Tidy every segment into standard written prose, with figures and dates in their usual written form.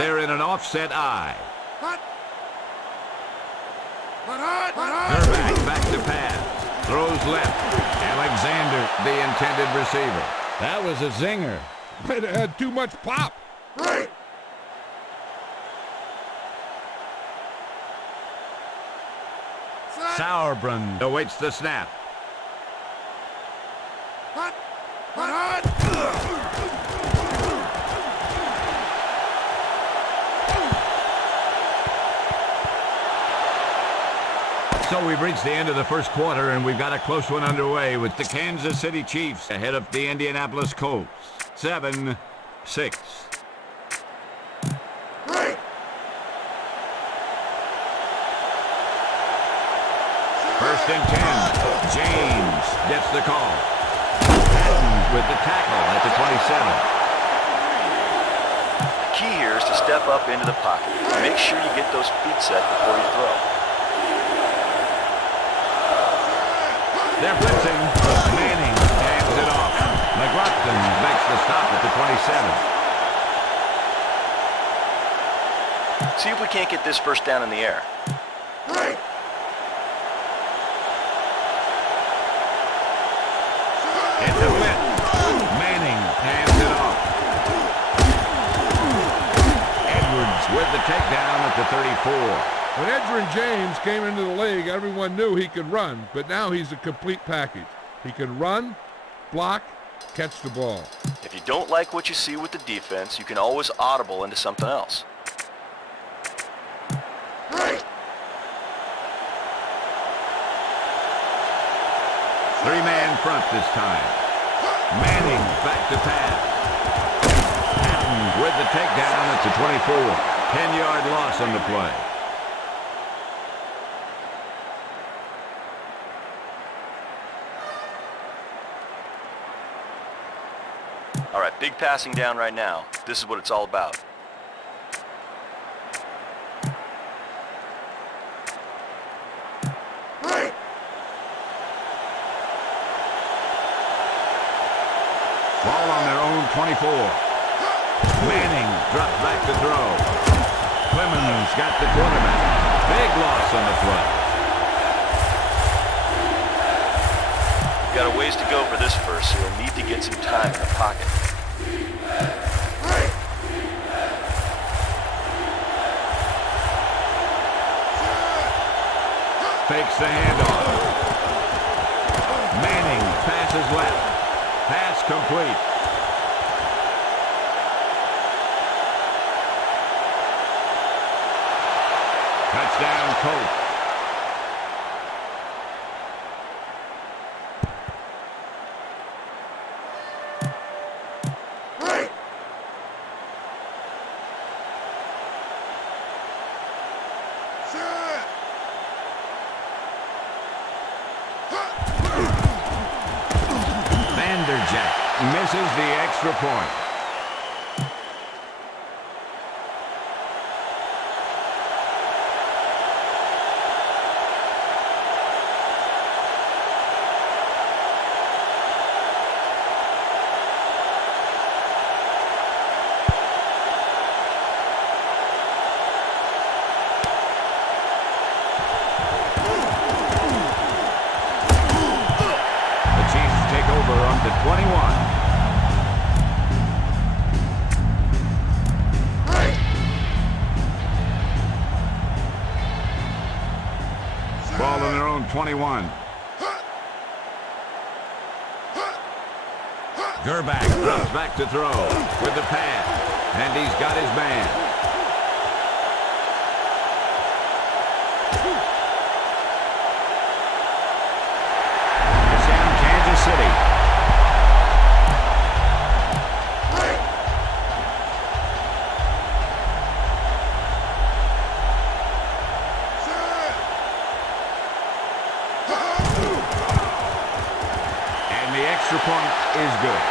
They're in an offset I. Throwback, back to pass. Throws left. Alexander, the intended receiver. That was a zinger. But it had too much pop. Right. Sauerbrunn awaits the snap. Hot. Hot. So we've reached the end of the first quarter, and we've got a close one underway with the Kansas City Chiefs ahead of the Indianapolis Colts. 7-6. Right. First and 10. James gets the call. Patton with the tackle at the 27. The key here is to step up into the pocket. Make sure you get those feet set before you throw. They're blitzing. Manning hands it off. McLaughlin makes the stop at the 27. See if we can't get this first down in the air. Right. It's a blitz. Manning hands it off. Edwards with the takedown at the 34. When Edgerrin James came into the league, everyone knew he could run, but now he's a complete package. He can run, block, catch the ball. If you don't like what you see with the defense, you can always audible into something else. Right. Three-man front this time. Manning back to pass. Patton with the takedown at the 24. 10-yard loss on the play. All right, big passing down right now. This is what it's all about. Right. Ball on their own 24. Manning drops back to throw. Clemens got the quarterback. Big loss on the play. Got a ways to go for this first, so you'll need to get some time in the pocket. Right. Fakes the handoff. Manning passes left. Pass complete. Touchdown Colts. Right. Set. Vanderjack misses the extra point. The Chiefs take over on the 21. Right. Ball on their own 21. Gerback drops back to throw with the pass, and he's got his man. It's down Kansas City. Right. Set. And the extra point is good.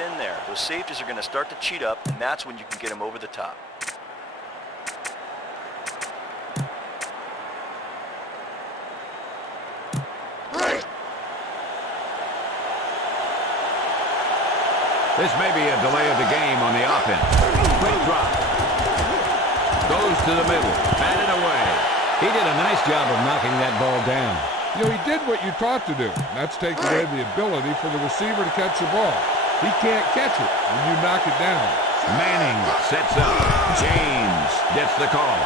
in there. Those safeties are going to start to cheat up, and that's when you can get them over the top. This may be a delay of the game on the offense. Quick drop. Goes to the middle. Batted away. He did a nice job of knocking that ball down. You know, he did what you taught to do. That's take away the ability for the receiver to catch the ball. He can't catch it when you knock it down. Manning sets up. James gets the call.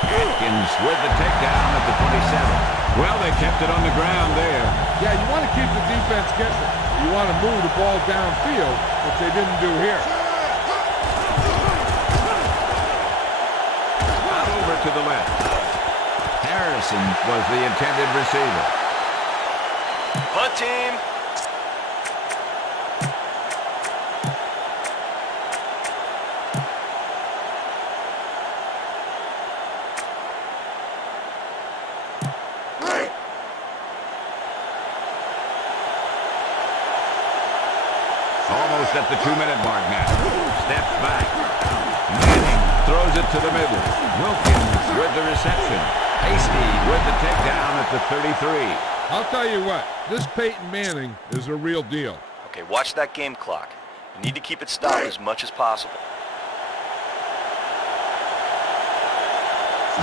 Atkins with the takedown at the 27. Well, they kept it on the ground there. Yeah, you want to keep the defense guessing. You want to move the ball downfield, which they didn't do here. Out over to the left. Harrison was the intended receiver. Punt team. Almost at the 2-minute mark now. Steps back. Manning throws it to the middle. Wilkins with the reception. Hasty with the takedown at the 33. I'll tell you what, this Peyton Manning is a real deal. Okay, watch that game clock. You need to keep it stopped as much as possible.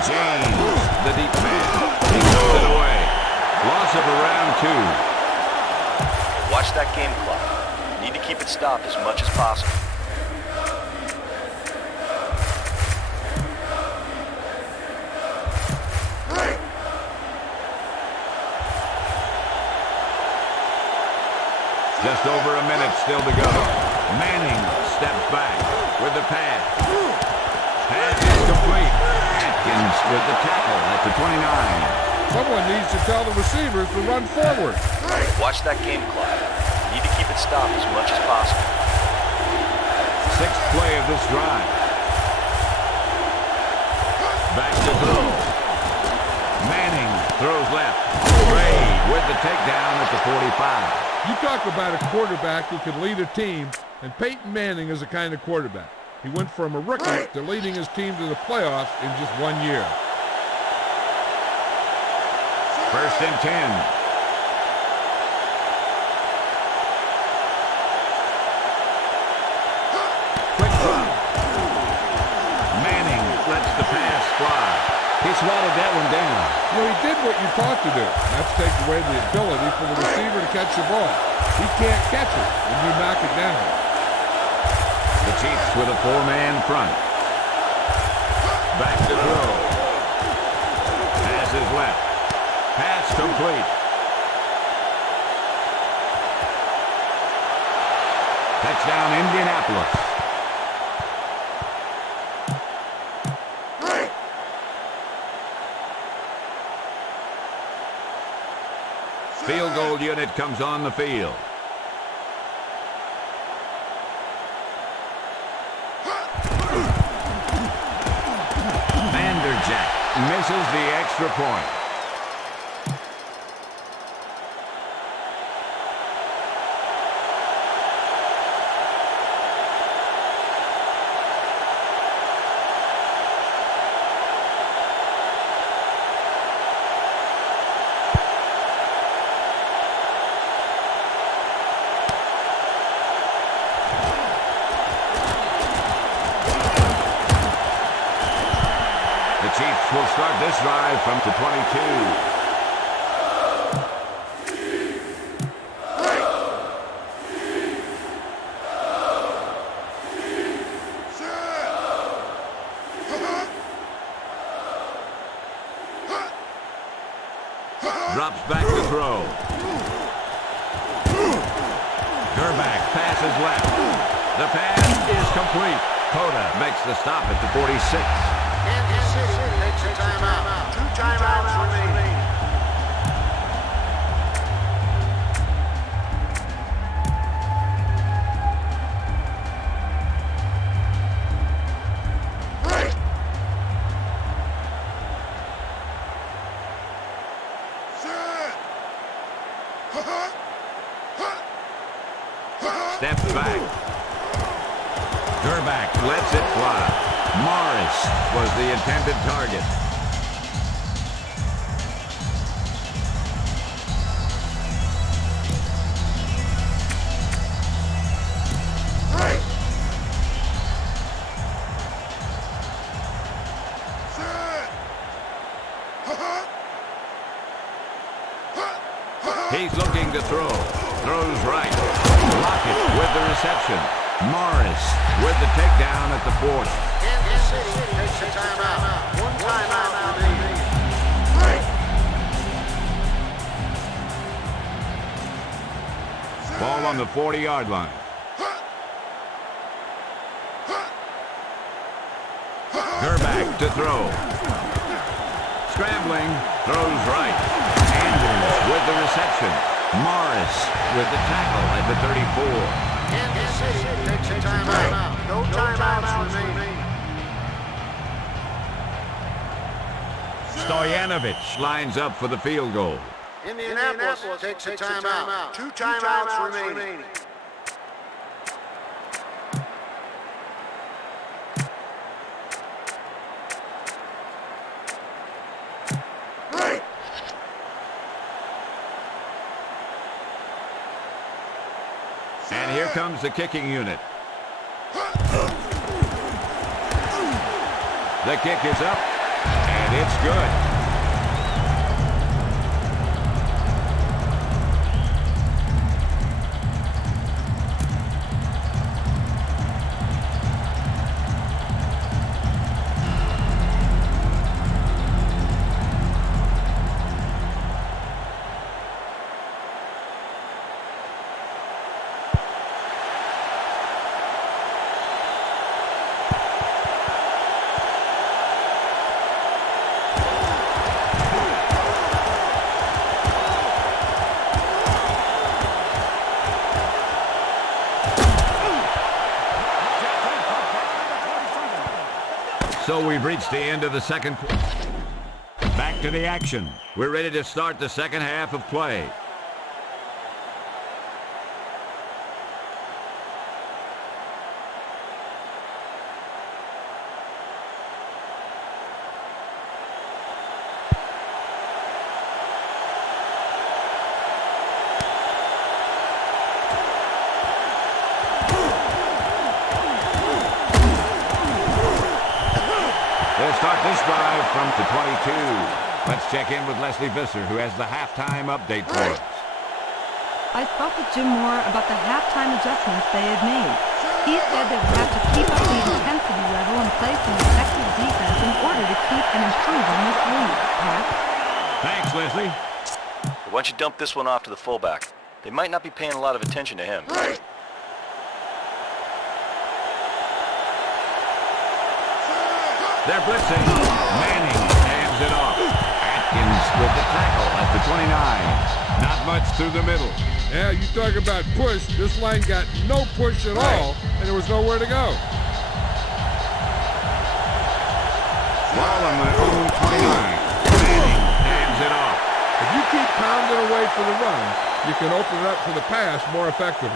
James, the deep man. He throws it away. Loss of around 2. Watch that game clock. You need to keep it stopped as much as possible. Just over a minute still to go. Manning steps back with the pass. Pass is complete. Atkins with the tackle at the 29. Someone needs to tell the receivers to run forward. Watch that game clock. You need to keep it stopped as much as possible. 6th play of this drive. Back to throw. Manning throws left. Gray with the takedown at the 45. You talk about a quarterback who can lead a team, and Peyton Manning is the kind of quarterback. He went from a rookie to leading his team to the playoffs in just 1 year. 1st and 10. Quick drop. Manning lets the pass fly. He swallowed that one down. You know, he did what you taught to do. That's take away the ability for the receiver to catch the ball. He can't catch it when you knock it down. The Chiefs with a 4-man front. Back to throw. Pass is left. Pass complete. Touchdown Indianapolis. Field goal unit comes on the field. Vanderjack misses the extra point. Chiefs will start this drive from the 22. Drops back to throw. Throwback passes left. The pass is complete. Coda makes the stop at the 46. Kansas City takes a timeout. 2 timeouts remaining. steps back. Throwback lets it fly. Morris was the intended target. He's looking to throw. Throws right. Lockett with the reception. Morris with the takedown at the 40. Kansas City takes a timeout. One timeout remaining. Ball on the 40-yard line. Throwback to throw. Scrambling. Throws right. Andrews with the reception. Morris with the tackle at the 34. Kansas City takes a timeout. No timeouts remaining. Stoyanovich lines up for the field goal. Indianapolis takes a timeout. Two timeouts remaining. And here comes the kicking unit. The kick is up, and it's good. So we've reached the end of the second quarter. Back to the action. We're ready to start the second half of play. They'll start this drive from the 22. Let's check in with Leslie Visser, who has the halftime update for us. I spoke with Jim Moore about the halftime adjustments they had made. He said they would have to keep up the intensity level and play some effective defense in order to keep and improve on this lead. Pat? Thanks, Leslie. Why don't you dump this one off to the fullback? They might not be paying a lot of attention to him. They're blitzing. Manning hands it off. Atkins with the tackle at the 29. Not much through the middle. Yeah, you talk about push. This line got no push at all, and there was nowhere to go. Ball on the own 29. Manning hands it off. If you keep pounding away for the run, you can open it up for the pass more effectively.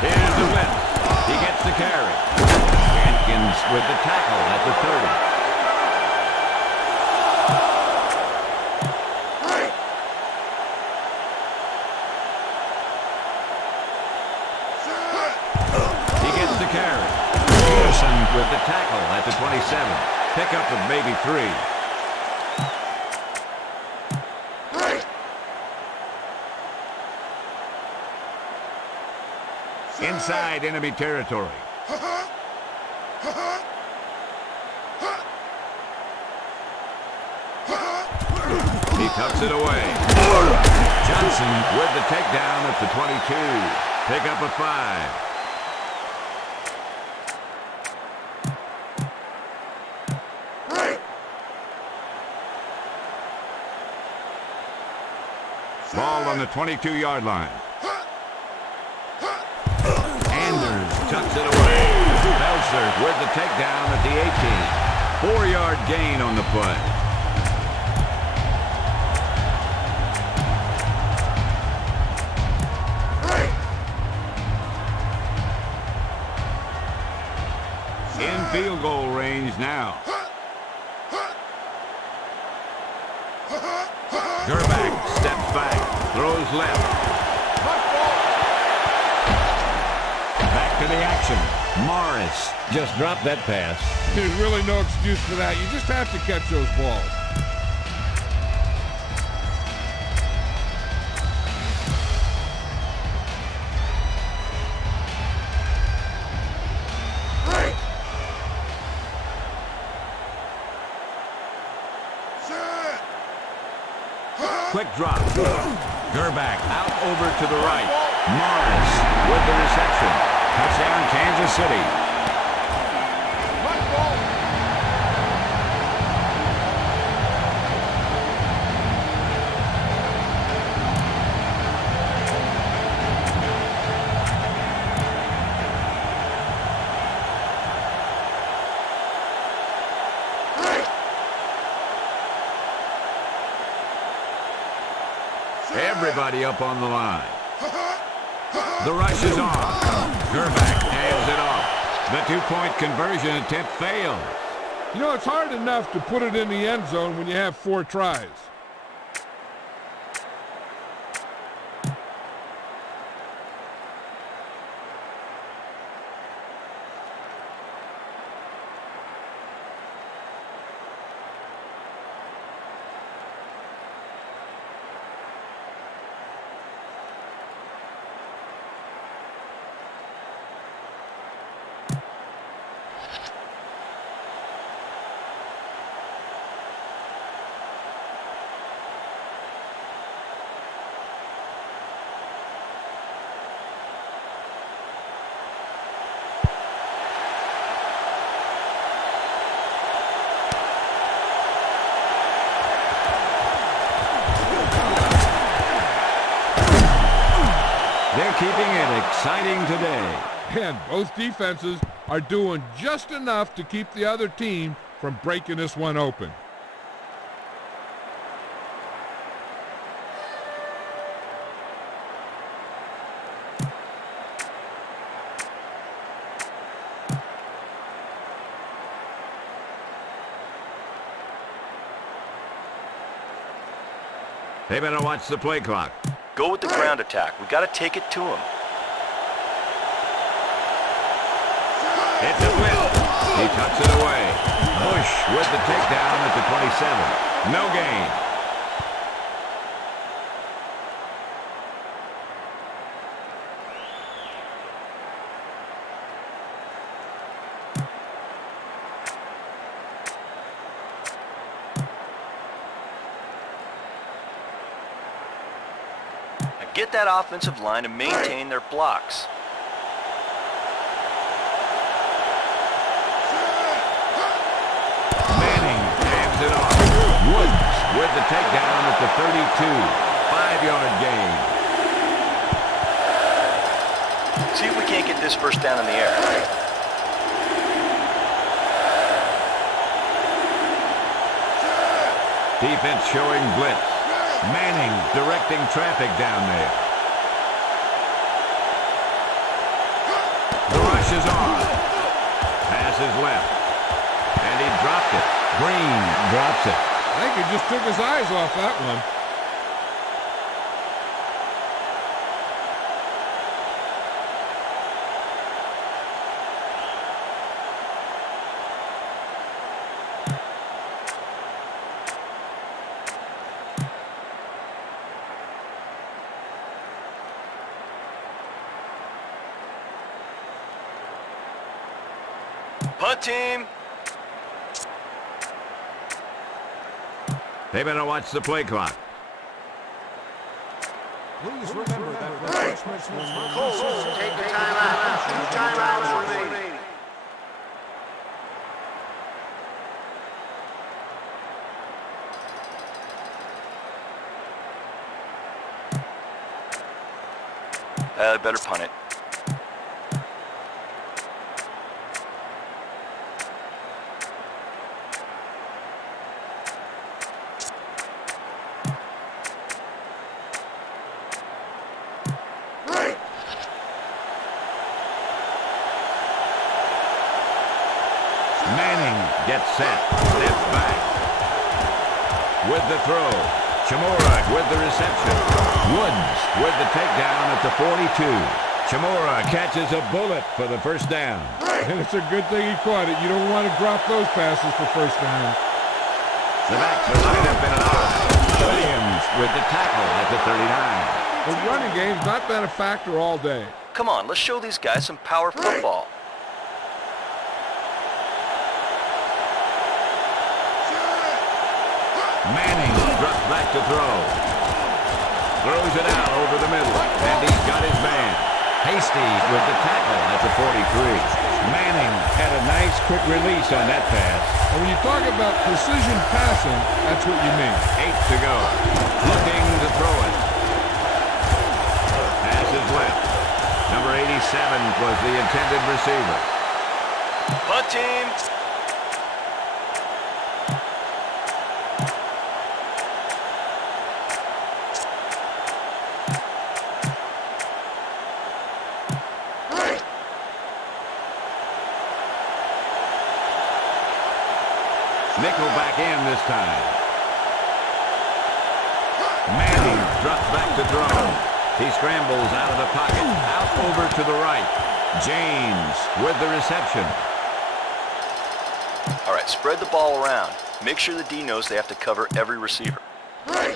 Here's the blitz. He gets the carry. Jenkins with the tackle at the 30. He gets the carry. Pearson with the tackle at the 27. Pickup of maybe 3. Inside enemy territory. He tucks it away. Johnson with the takedown at the 22. Pick up a 5. Ball on the 22-yard line. Anders tucks it away. Belser with the takedown at the 18. 4-yard gain on the play. In field goal range now. Throwback steps back, throws left. Back to the action. Morris Just dropped that pass. There's really no excuse for that. You just have to catch those balls. quick drop. Gerback out over to the right. Morris with the reception. Touchdown, Kansas City. Everybody up on the line. The rush is on. Gerback nails it off. The two-point conversion attempt fails. You know, it's hard enough to put it in the end zone when you have 4 tries. They're keeping it exciting today. And both defenses are doing just enough to keep the other team from breaking this one open. They better watch the play clock. Go with the ground attack. We got to take it to him. It's a blitz. He tucks it away. Bush with the takedown at the 27. No gain. Get that offensive line to maintain their blocks. Manning jams it off. Woods with the takedown at the 32. 5-yard gain. See if we can't get this first down in the air. Defense showing blitz. Manning directing traffic down there. The rush is on. Pass is left. And he dropped it. Green drops it. I think he just took his eyes off that one. Punt team. They better watch the play clock. Please remember that refreshments Colts take the timeout. 2 timeouts remaining. Better punt it. Manning gets set. Steps back. With the throw. Chamora with the reception. Woods with the takedown at the 42. Chamora catches a bullet for the first down. And it's a good thing he caught it. You don't want to drop those passes for first down. The backs are lined up in an eye. Williams with the tackle at the 39. The running game's not been a factor all day. Come on, let's show these guys some power football. Manning drops back to throw. Throws it out over the middle, and he's got his man. Hasty with the tackle at the 43. Manning Had a nice quick release on that pass. And when you talk about precision passing, that's what you mean. 8 to go. Looking to throw it. Pass is left. Number 87 was the intended receiver. Punt team. Nickel back in this time. Manning drops back to throw. He scrambles out of the pocket, out over to the right. James with the reception. All right, spread the ball around. Make sure the D knows they have to cover every receiver. Blitz.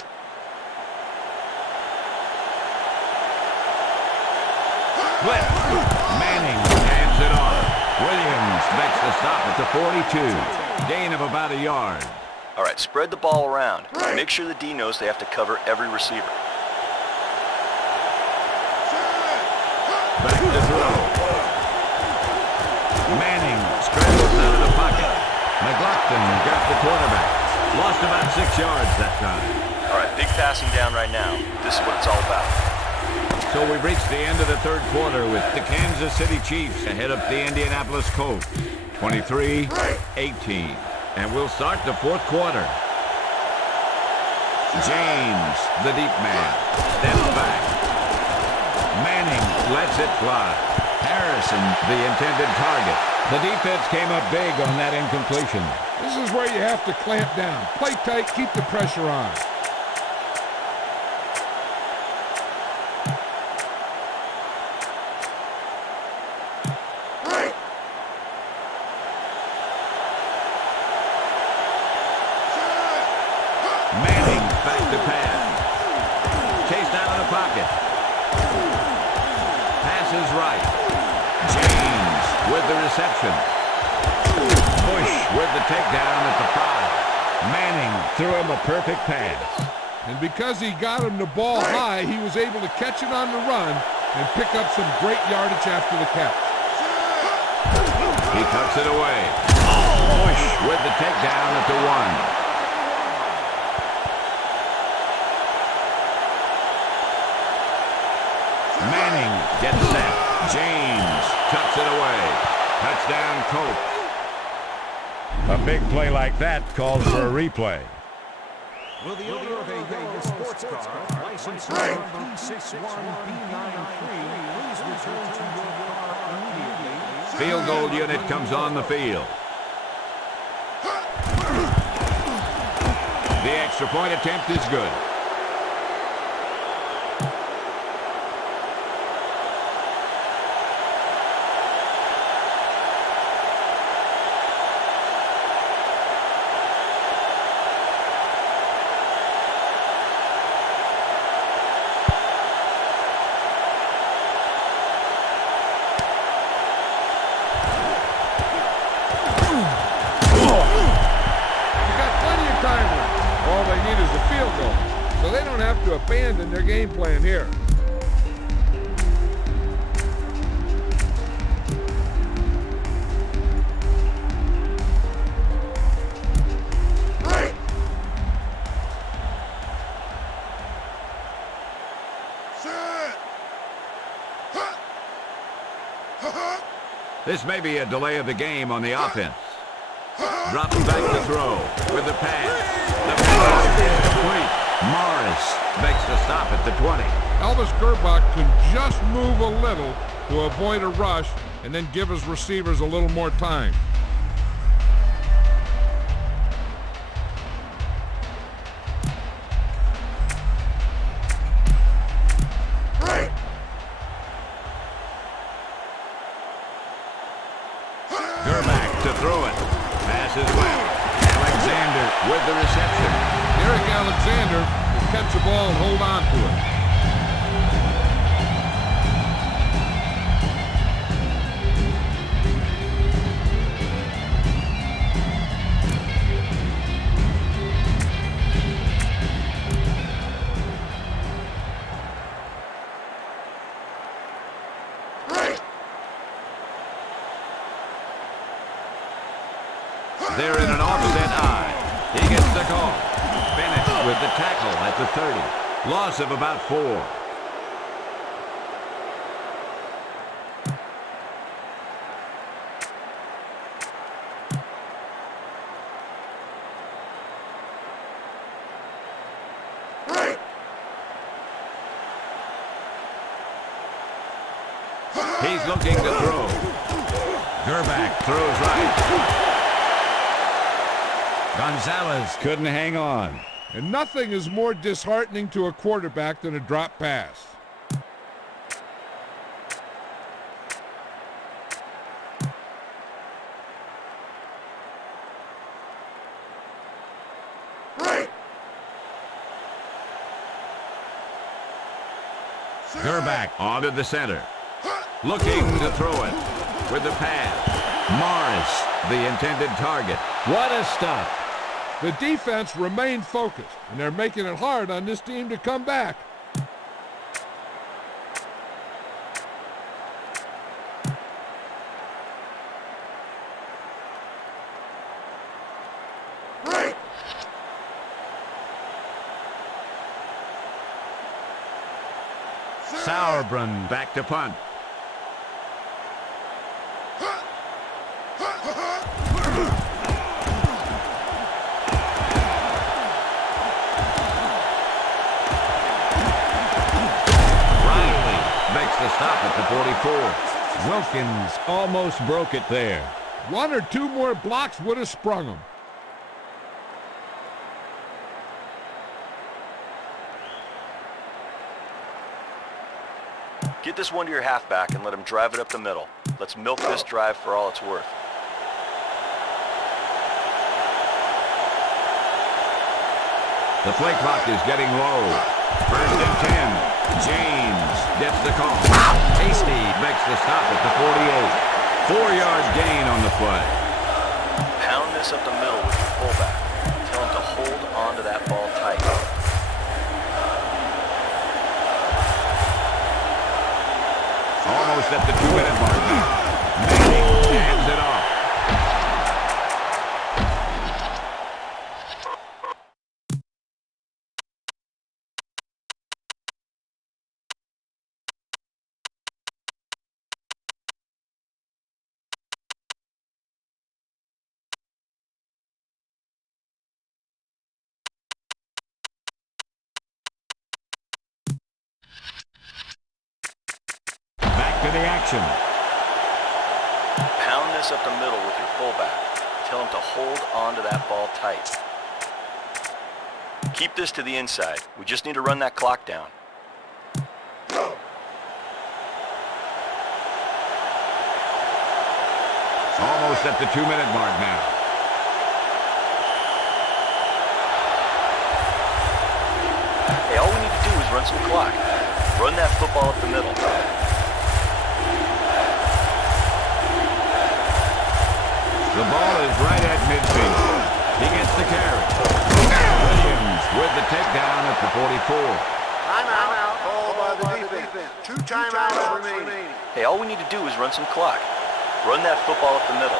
Manning hands it off. Williams makes the stop at the 42. Gain of about a yard. All right, spread the ball around. Make sure the D knows they have to cover every receiver. Back to throw. Manning scrambles out of the pocket. McLaughlin got the quarterback. Lost about 6 yards that time. All right, big passing down right now. This is what it's all about. So we've reached the end of the third quarter with the Kansas City Chiefs ahead of the Indianapolis Colts, 23-18. And we'll start the fourth quarter. James, the deep man, steps back. Manning lets it fly. Harrison, the intended target. The defense came up big on that incompletion. This is where you have to clamp down. Play tight, keep the pressure on. Manning back to pass. Chased out of the pocket. Passes right. James with the reception. Bush with the takedown at the 5. Manning threw him a perfect pass. And because he got him the ball high, he was able to catch it on the run and pick up some great yardage after the catch. He tucks it away. Bush with the takedown at the 1. Manning gets set. James tucks it away. Touchdown, Colts. A big play like that calls for a replay. Will the owner of a Yankee sports car, license number P61B93, please return to your car immediately? Field goal unit comes on the field. The extra point attempt is good. So they don't have to abandon their game plan here. This may be a delay of the game on the offense. Drops back to throw with the pass. The pass is complete. Morris makes the stop at the 20. Elvis Gerbach can just move a little to avoid a rush and then give his receivers a little more time. Throwback to throw it. Pass is left. Alexander with the reception. Eric Alexander will catch the ball and hold on to it. They're in an offset eye. He gets the call. Bennett with the tackle at the 30. Loss of about 4. He's looking to throw. Gerback throws right. Gonzalez couldn't hang on. And nothing is more disheartening to a quarterback than a drop pass. Gerback onto the center. Looking to throw it with the pass. Morris, the intended target. What a stop. The defense remained focused, and they're making it hard on this team to come back. Sauerbrunn back to punt. The stop at the 44. Wilkins almost broke it there. 1 or 2 more blocks would have sprung him. Get this one to your halfback and let him drive it up the middle. Let's milk this drive for all it's worth. The play clock is getting low. 1st and 10. James gets the call. Hasty makes the stop at the 48. 4-yard gain on the play. Pound this up the middle with your fullback. Tell him to hold on to that ball tight. Almost at the 2-minute mark now. Manning hands it off. To the action. Pound this up the middle with your fullback. Tell him to hold on to that ball tight. Keep this to the inside. We just need to run that clock down. Almost at the 2-minute mark now. Hey, all we need to do is run some clock. Run that football up the middle. The ball is right at midfield. He gets the carry. Williams with the takedown at the 44. Timeout. Called by the defense. 2 timeouts remaining. Hey, all we need to do is run some clock. Run that football up the middle.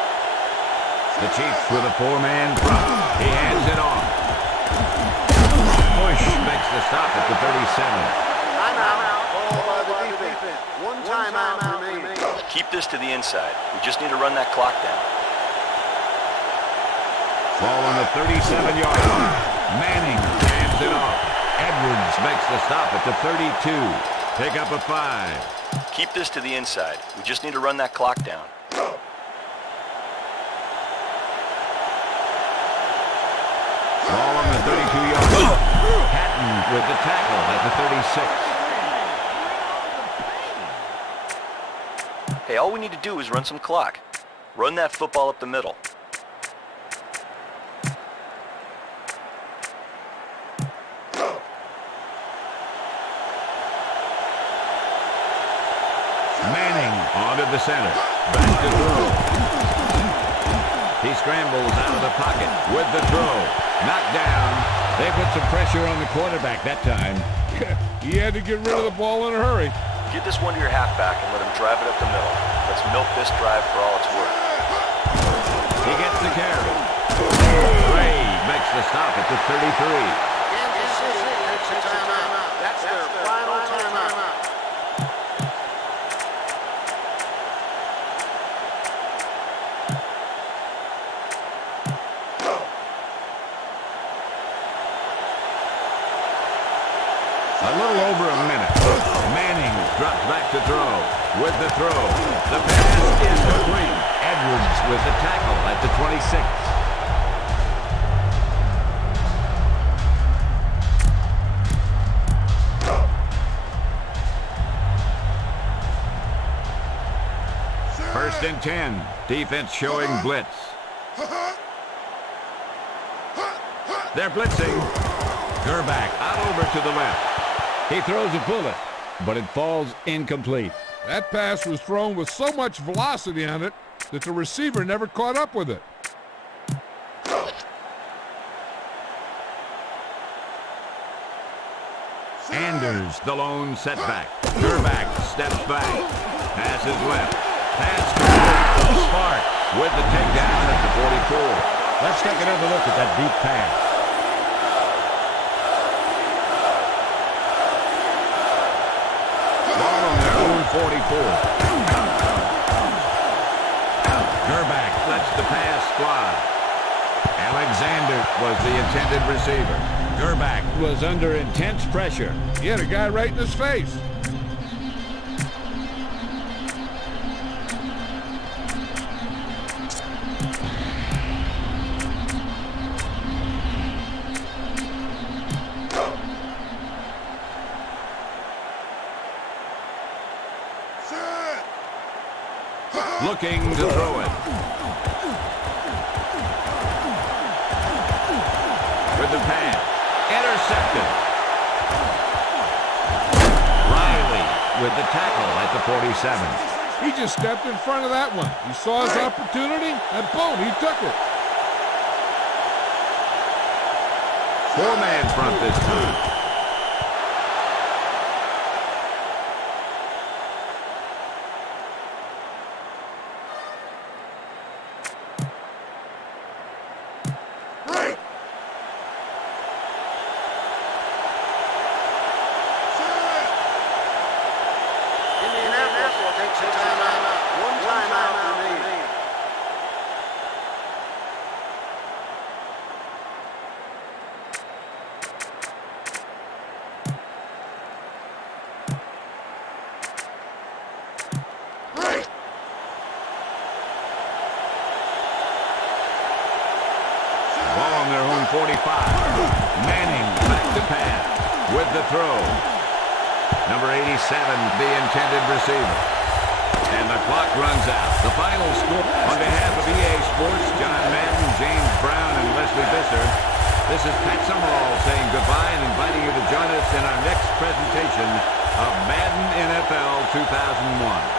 The Chiefs with a 4-man front. He hands it off. Bush makes the stop at the 37. Timeout. Called by the defense. 1 timeout remaining. Keep this to the inside. We just need to run that clock down. Ball on the 37-yard line. Manning hands it off. Edwards makes the stop at the 32. Pick up a 5. Keep this to the inside. We just need to run that clock down. Ball on the 32-yard line. Hatton with the tackle at the 36. Hey, all we need to do is run some clock. Run that football up the middle. Manning onto the center. Back to throw. He scrambles out of the pocket with the throw. Knocked down. They put some pressure on the quarterback that time. He had to get rid of the ball in a hurry. Get this one to your halfback and let him drive it up the middle. Let's milk this drive for all it's worth. He gets the carry. Gray makes the stop at the 33. Kansas City takes a timeout. That's their final timeout. A little over a minute. Manning drops back to throw. With the throw. The pass is complete. Edwards with the tackle at the 26. First and 10. Defense showing blitz. They're blitzing. Throwback out over to the left. He throws a bullet, but it falls incomplete. That pass was thrown with so much velocity on it that the receiver never caught up with it. Anders, the lone setback. Throwback steps back. Passes left. Pass complete. Spark with the takedown at the 44. Let's take another look at that deep pass. Ball on their own 44. Throwback lets the pass fly. Alexander was the intended receiver. Throwback was under intense pressure. He had a guy right in his face. Looking to throw it. With the pass. Intercepted. Riley with the tackle at the 47. He just stepped in front of that one. He saw his opportunity, and boom, he took it. Four-man front this time. Ball on their own 45. Manning back to pass with the throw. Number 87, the intended receiver. And the clock runs out. The final score. On behalf of EA Sports, John Madden, James Brown, and Leslie Visser, this is Pat Summerall saying goodbye and inviting you to join us in our next presentation of Madden NFL 2001.